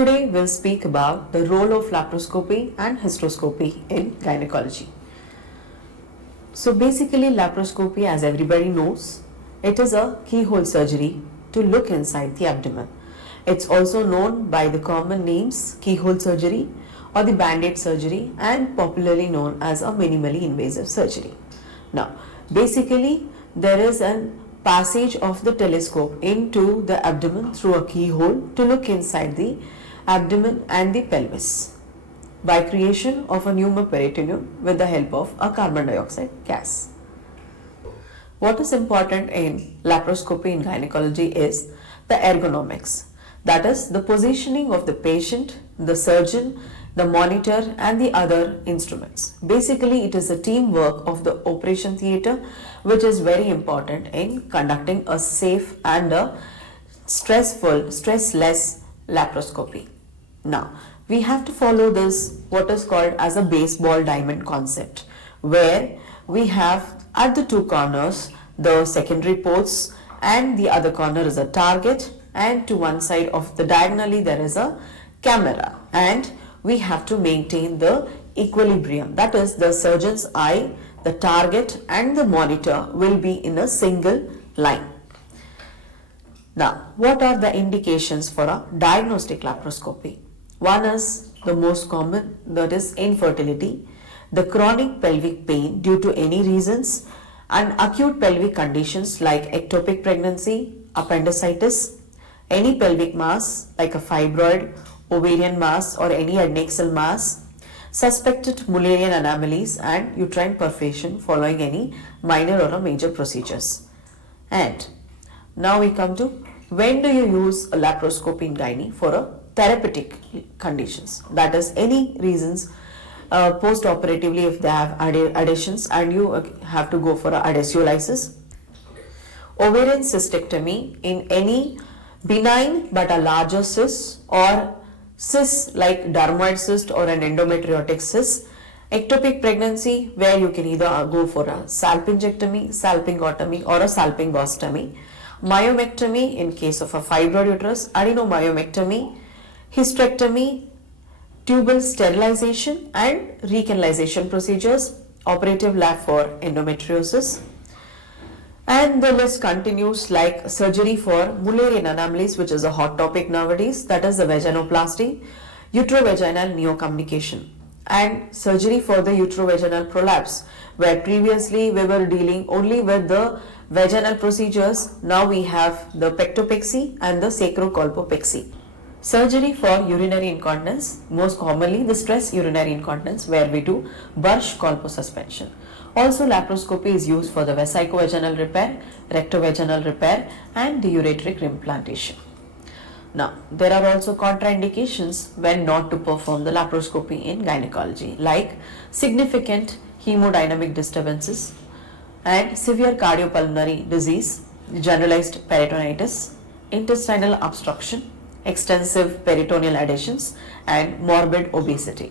Today we'll speak about the role of laparoscopy and hysteroscopy in gynecology. So basically laparoscopy, as everybody knows, it is a keyhole surgery to look inside the abdomen. It's also known by the common names keyhole surgery or the band-aid surgery, and popularly known as a minimally invasive surgery. Now basically there is a passage of the telescope into the abdomen through a keyhole to look inside the abdomen and the pelvis by creation of a pneumoperitoneum with the help of a carbon dioxide gas. What is important in laparoscopy in gynecology is the ergonomics, that is the positioning of the patient, the surgeon, the monitor and the other instruments. Basically it is the teamwork of the operation theatre which is very important in conducting a safe and a stressless laparoscopy. Now we have to follow this what is called as a baseball diamond concept, where we have at the two corners the secondary ports and the other corner is a target, and to one side of the diagonally there is a camera, and we have to maintain the equilibrium, that is the surgeon's eye, the target and the monitor will be in a single line. Now what are the indications for a diagnostic laparoscopy? One is the most common, that is infertility, the chronic pelvic pain due to any reasons, and acute pelvic conditions like ectopic pregnancy, appendicitis, any pelvic mass like a fibroid, ovarian mass or any adnexal mass, suspected Mullerian anomalies and uterine perforation following any minor or a major procedures. And now we come to when do you use a laparoscopy in gynae for a therapeutic conditions, that is any reasons post-operatively if they have adhesions and you have to go for a adhesiolysis. Ovarian cystectomy in any benign but a larger cyst or cysts like dermoid cyst or an endometriotic cyst. Ectopic pregnancy where you can either go for a salpingectomy, salpingotomy or a salpingostomy. Myomectomy in case of a fibroid uterus, adenomyomectomy, hysterectomy, tubal sterilization and recanalization procedures, operative lab for endometriosis. And the list continues like surgery for Mullerian anomalies, which is a hot topic nowadays, that is the vaginoplasty, uterovaginal neocommunication, and surgery for the uterovaginal prolapse, where previously we were dealing only with the vaginal procedures. Now we have the pectopexy and the sacrocolpopexy. Surgery for urinary incontinence, most commonly the stress urinary incontinence, where we do Burch colposuspension. Also laparoscopy is used for the vesicovaginal repair, rectovaginal repair and the ureteric implantation. Now there are also contraindications when not to perform the laparoscopy in gynecology, like significant hemodynamic disturbances and severe cardiopulmonary disease, generalized peritonitis, intestinal obstruction, extensive peritoneal adhesions and morbid obesity.